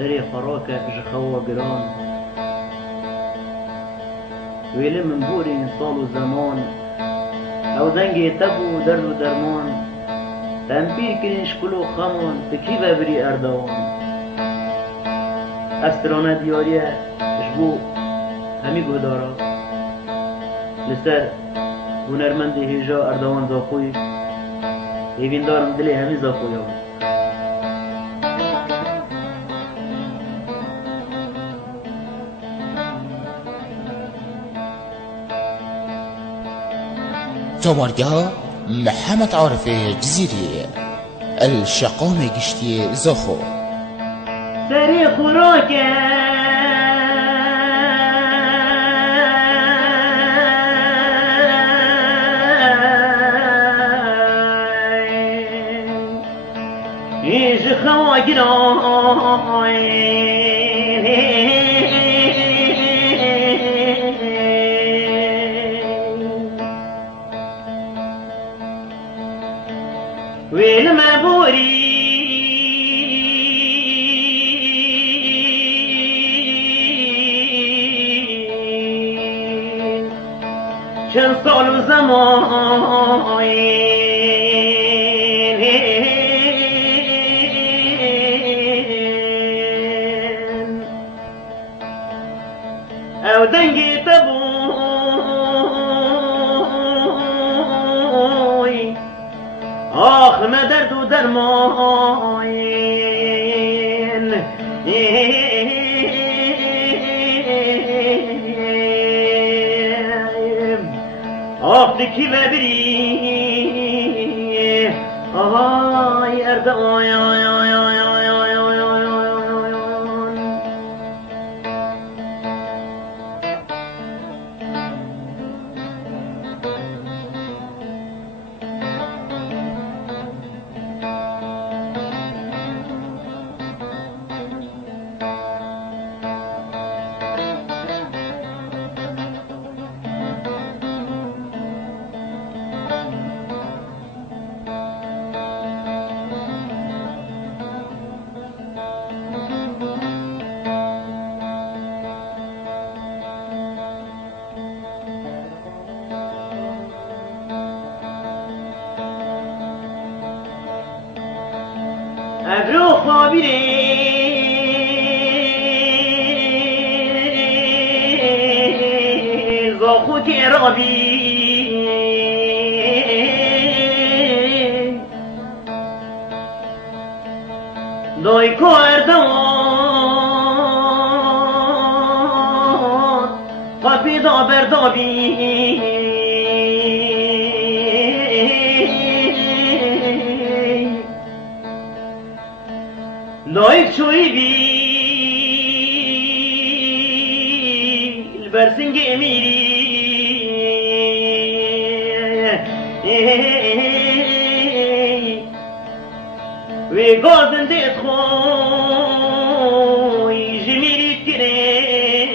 سري خراكة جخوا جران ويلم من بوري صالو زمان او دنگي تبو درد و درمان تنبير كرين شكلو خمان تكيبه بري اردوان استرانه دياريه اشبو همي گودارا لسر هنرمند هجا اردوان زاخوي ایوین دارم دلی همي زاخوي تمارجها محمد عارف جزيري الشقام قشتي زخو سري خوراكه ايش خواجراي وين ما بوري شن صالو زمان او دنگي تبوي آخ ما درد و درماین آخ دکی ببری آهای ارده آی آی آی آی آی آی آی آی ابرو خوابیره زاخو تیرابی دای کردان قبی دا بردابی لایک شوی بیل برسنگ امیری وی گازن دیت خوی جمیریت کرن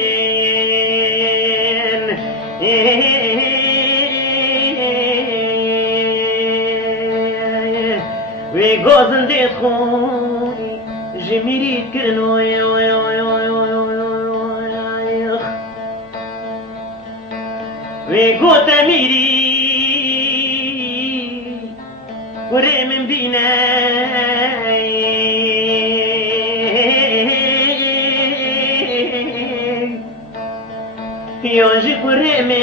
وی گازن دیت خوی جمیریت کرن وی وی وی وی وی وی گوت امیری وره من بینه یانجی وره من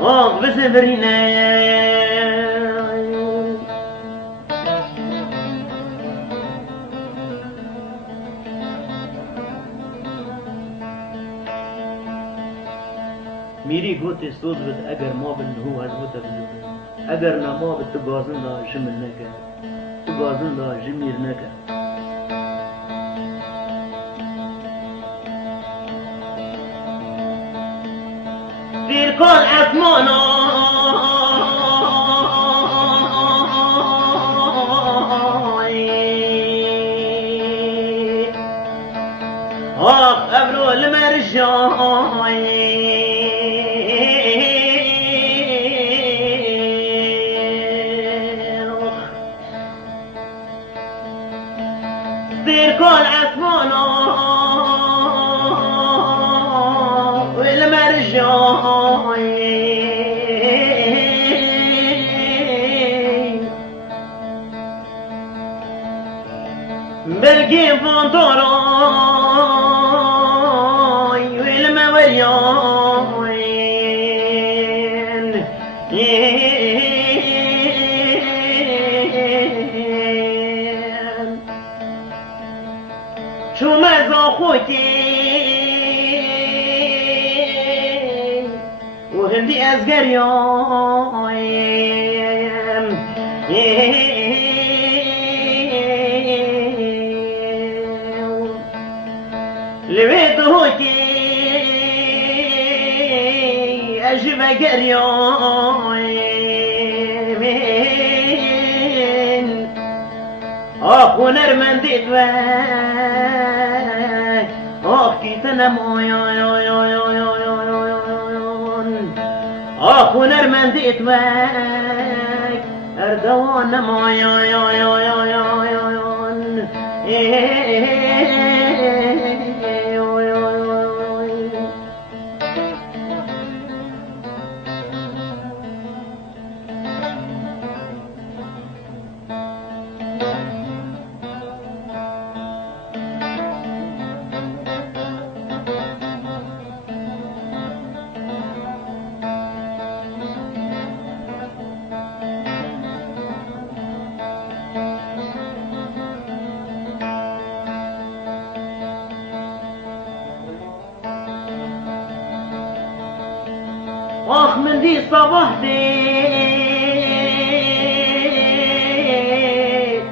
آق بسفرینه میری گوتی سوز بد اگر ما بن هو از بوتا بزرگ اگر نما بد تو گازن دا جمل نکر تو گازن دا جمیر نکر زیر کن اسمانا آخ ابرو المرجان فرمان دارای ویلم وریان چو مزا خوکی و هندی از گریایم لوید هوکی اجب گریایم آخو نرمندید و آخ کیتنم آخو نرمندید و اردوانم آخ من دی صباح دی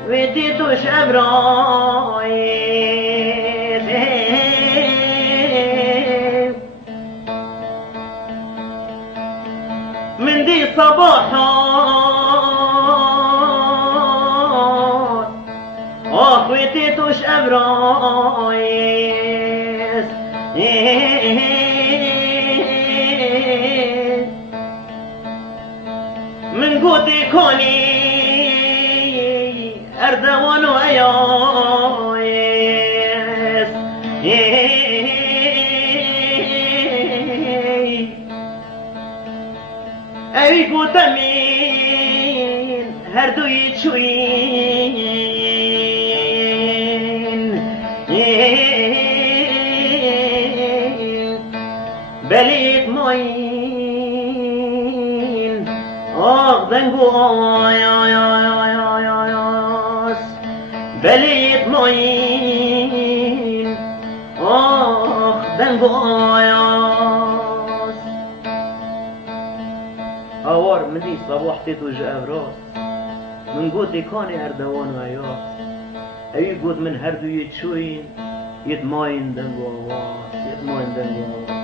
و دی تو شب رای من دی صباح آخ و دی تو شب رای من قوتي كوني أردوان وأياس أي قوتمين هردو يتشوين بليت موين آخ دنگو آیاس بلید موین آخ دنگو آیاس آوار منی صباح تیتو جاب راس من قوتي كاني أردوان وياس أي قوت من هردو يتشوين يتماين دنگو آواس يتماين دنگو آواس